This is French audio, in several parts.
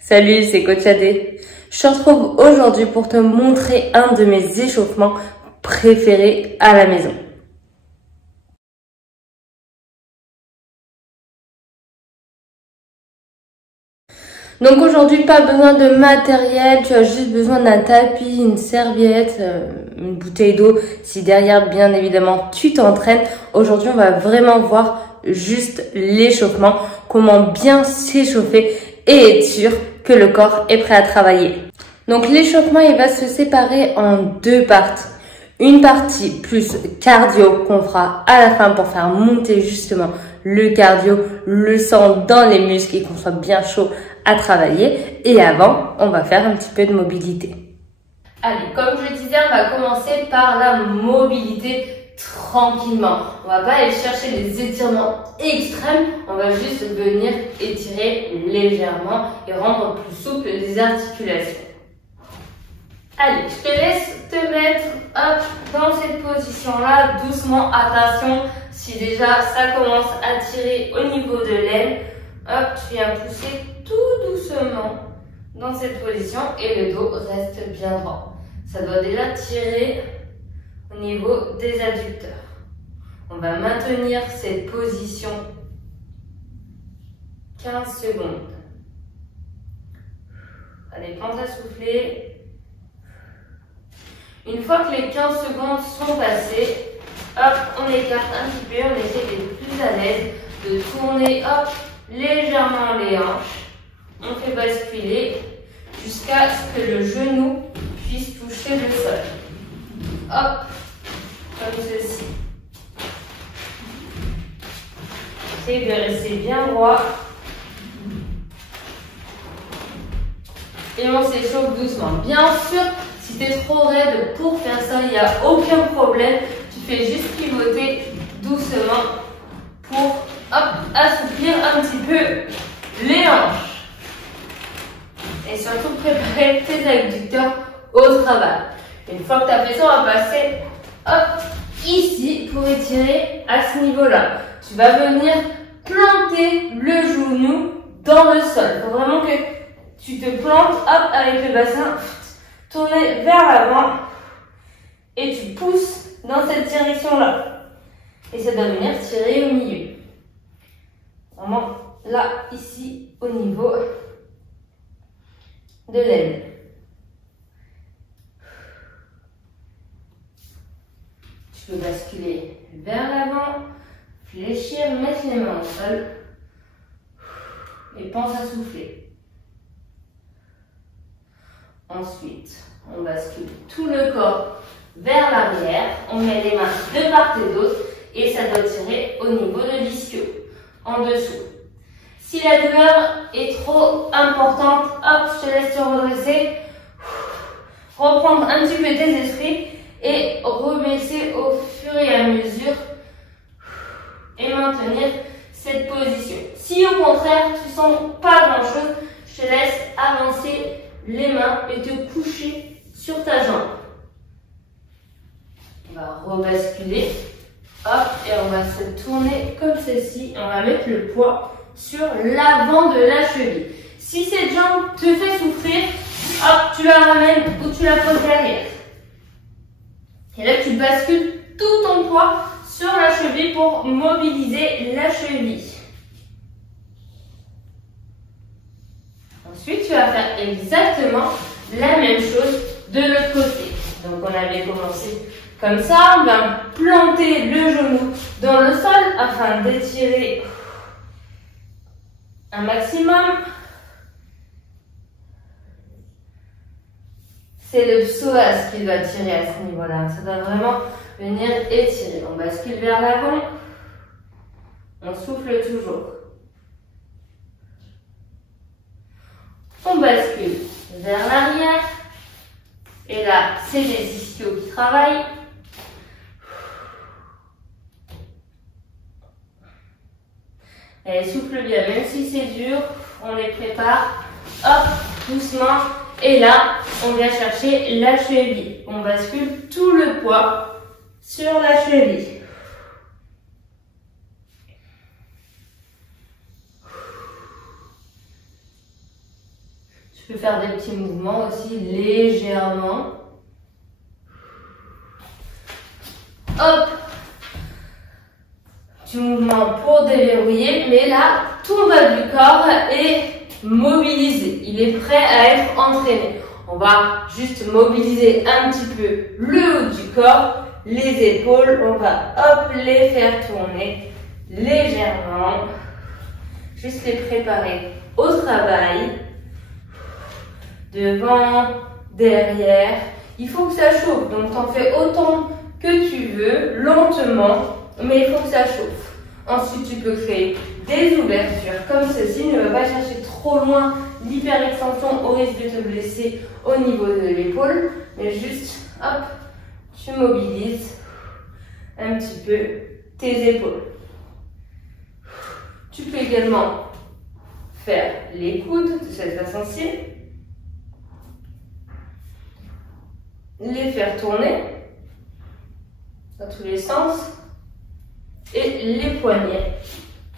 Salut, c'est Coach Adé. Je te retrouve aujourd'hui pour te montrer un de mes échauffements préférés à la maison. Donc aujourd'hui, pas besoin de matériel, tu as juste besoin d'un tapis, une serviette, une bouteille d'eau. Si derrière, bien évidemment, tu t'entraînes. Aujourd'hui, on va vraiment voir juste l'échauffement, comment bien s'échauffer et être sûr que le corps est prêt à travailler. Donc l'échauffement, il va se séparer en deux parties. Une partie plus cardio qu'on fera à la fin pour faire monter justement le cardio, le sang dans les muscles et qu'on soit bien chaud à travailler. Et avant, on va faire un petit peu de mobilité. Allez, comme je disais, on va commencer par la mobilité tranquillement. On va pas aller chercher des étirements extrêmes, on va juste venir étirer légèrement et rendre plus souple les articulations. Allez, je te laisse te mettre dans cette position-là, doucement. Attention, si déjà ça commence à tirer au niveau de l'aine, tu viens pousser tout doucement dans cette position et le dos reste bien droit. Ça doit déjà tirer au niveau des adducteurs. On va maintenir cette position 15 secondes. Allez, pense à souffler. Une fois que les 15 secondes sont passées, on écarte un petit peu, on essaie d'être plus à l'aise, de tourner légèrement les hanches. On fait basculer jusqu'à ce que le genou puisse toucher le sol. Hop, comme ceci. Essayez de rester bien droit. Et on s'échauffe doucement. Bien sûr, si tu es trop raide pour faire ça, il n'y a aucun problème. Tu fais juste pivoter doucement pour assouplir un petit peu les hanches. Et surtout préparer tes adducteurs au travail. Une fois que tu as fait ça, on va passer ici pour étirer à ce niveau-là. Tu vas venir planter le genou dans le sol. Il faut vraiment que tu te plantes avec le bassin tourné vers l'avant et tu pousses dans cette direction-là. Et ça doit venir tirer au milieu. Vraiment là, ici, au niveau de l'aine. Tu peux basculer vers l'avant, fléchir, mettre les mains au sol et pense à souffler. Ensuite, on bascule tout le corps vers l'arrière. On met les mains de part et d'autre et ça doit tirer au niveau de l'ischio, en dessous. Si la douleur est trop importante, je te laisse te redresser, reprendre un petit peu tes esprits et rebaisser au fur et à mesure et maintenir cette position. Si au contraire, tu sens pas grand-chose, je te laisse avancer les mains et te coucher sur ta jambe. On va rebasculer. Et on va se tourner comme ceci. On va mettre le poids sur l'avant de la cheville. Si cette jambe te fait souffrir, tu la ramènes ou tu la poses derrière. Et là, tu bascules tout ton poids sur la cheville pour mobiliser la cheville. Ensuite, tu vas faire exactement la même chose de l'autre côté. Donc, on avait commencé comme ça. On va planter le genou dans le sol afin d'étirer un maximum. C'est le psoas qui doit tirer à ce niveau-là. Ça doit vraiment venir étirer. On bascule vers l'avant. On souffle toujours. On bascule vers l'arrière. Et là, c'est les ischios qui travaillent. Et souffle bien, même si c'est dur, on les prépare. Doucement. Et là, on vient chercher la cheville. On bascule tout le poids sur la cheville. Tu peux faire des petits mouvements aussi légèrement. Hop. Petit mouvement pour déverrouiller, mais là, tout le bas du corps est mobilisé. Il est prêt à être entraîné. On va juste mobiliser un petit peu le haut du corps, les épaules. On va hop les faire tourner légèrement. Juste les préparer au travail. Devant, derrière. Il faut que ça chauffe. Donc, t'en fais autant que tu veux, lentement. Mais il faut que ça chauffe. Ensuite, tu peux créer des ouvertures comme ceci. Ne va pas chercher trop loin l'hyperextension au risque de te blesser au niveau de l'épaule. Mais juste, hop, tu mobilises un petit peu tes épaules. Tu peux également faire les coudes de cette façon-ci. Les faire tourner dans tous les sens. Et les poignets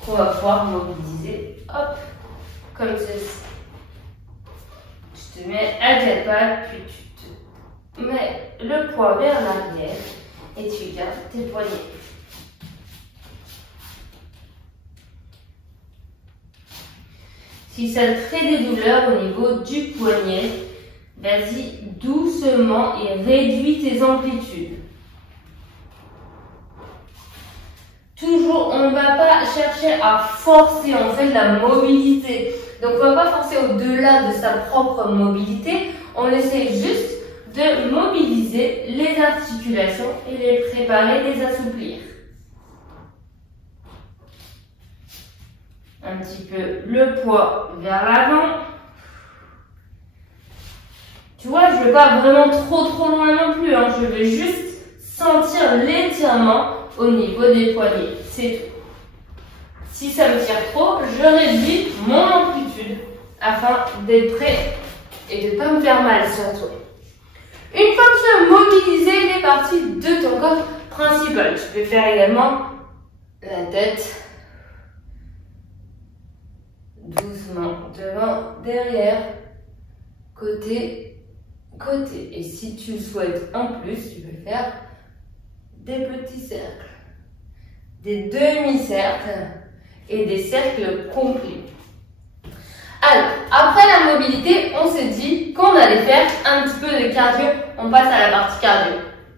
qu'on va pouvoir mobiliser, hop, comme ceci. Tu te mets à quatre pattes, puis tu te mets le poids vers l'arrière et tu gardes tes poignets. Si ça te crée des douleurs au niveau du poignet, vas-y doucement et réduis tes amplitudes. Toujours, on ne va pas chercher à forcer, on fait de la mobilité. Donc, on ne va pas forcer au-delà de sa propre mobilité. On essaie juste de mobiliser les articulations et les préparer, les assouplir. Un petit peu le poids vers l'avant. Tu vois, je ne vais pas vraiment trop loin non plus. Hein. Je vais juste sentir l'étirement au niveau des poignets, c'est tout. Si ça me tire trop, je réduis mon amplitude afin d'être prêt et de ne pas me faire mal surtout. Une fois que tu as mobilisé les parties de ton corps principal, tu peux faire également la tête. Doucement, devant, derrière, côté, côté. Et si tu le souhaites en plus, tu peux faire des petits cercles, des demi-cercles et des cercles complets. Alors, après la mobilité, on s'est dit qu'on allait faire un petit peu de cardio. On passe à la partie cardio.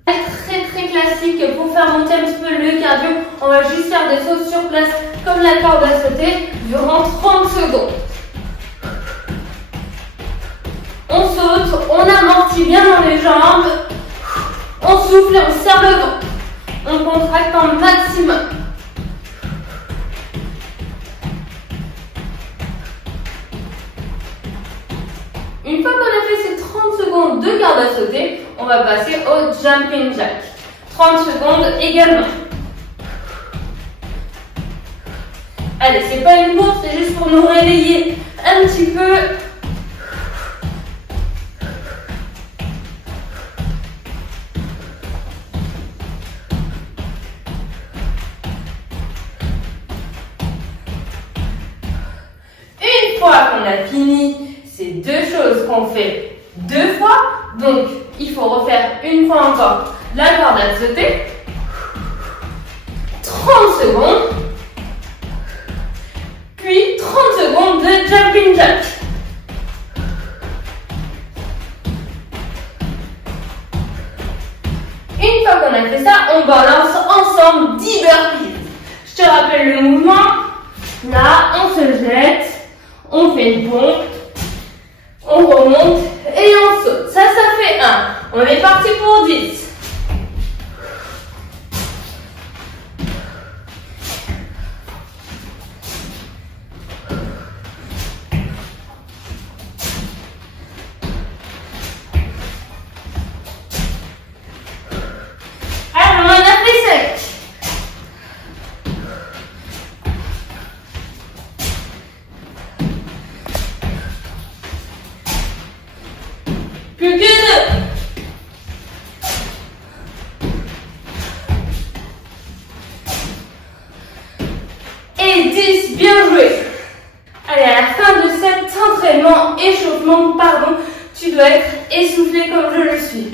Très classique pour faire monter un petit peu le cardio. On va juste faire des sauts sur place comme la corde à sauter durant 30 secondes. On saute, on amortit bien dans les jambes. On souffle et on serre le ventre. On contracte un maximum. Une fois qu'on a fait ces 30 secondes de corde à sauter, on va passer au jumping jack. 30 secondes également. Allez, c'est pas une course, c'est juste pour nous réveiller un petit peu. Une fois qu'on a fini ces deux choses qu'on fait deux fois, donc il faut refaire une fois encore la corde à sauter, 30 secondes, puis 30 secondes de jumping jack. Une fois qu'on a fait ça, on balance ensemble 10 burpees. Je te rappelle le mouvement. Là, on se jette, on fait une pompe, on remonte et on saute. Ça fait 1. On est parti pour 10. Alors, on en a fait 5. Plus que 2. Et 10, bien joué. Allez, à la fin de cet entraînement, échauffement, Donc pardon, tu dois être essoufflé comme je le suis.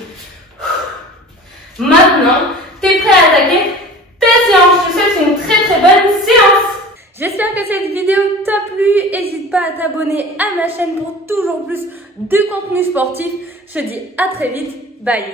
Maintenant, t'es prêt à attaquer ta séance. Je te souhaite une très bonne séance. J'espère que cette vidéo t'a plu. N'hésite pas à t'abonner à ma chaîne pour toujours plus de contenu sportif. Je te dis à très vite. Bye.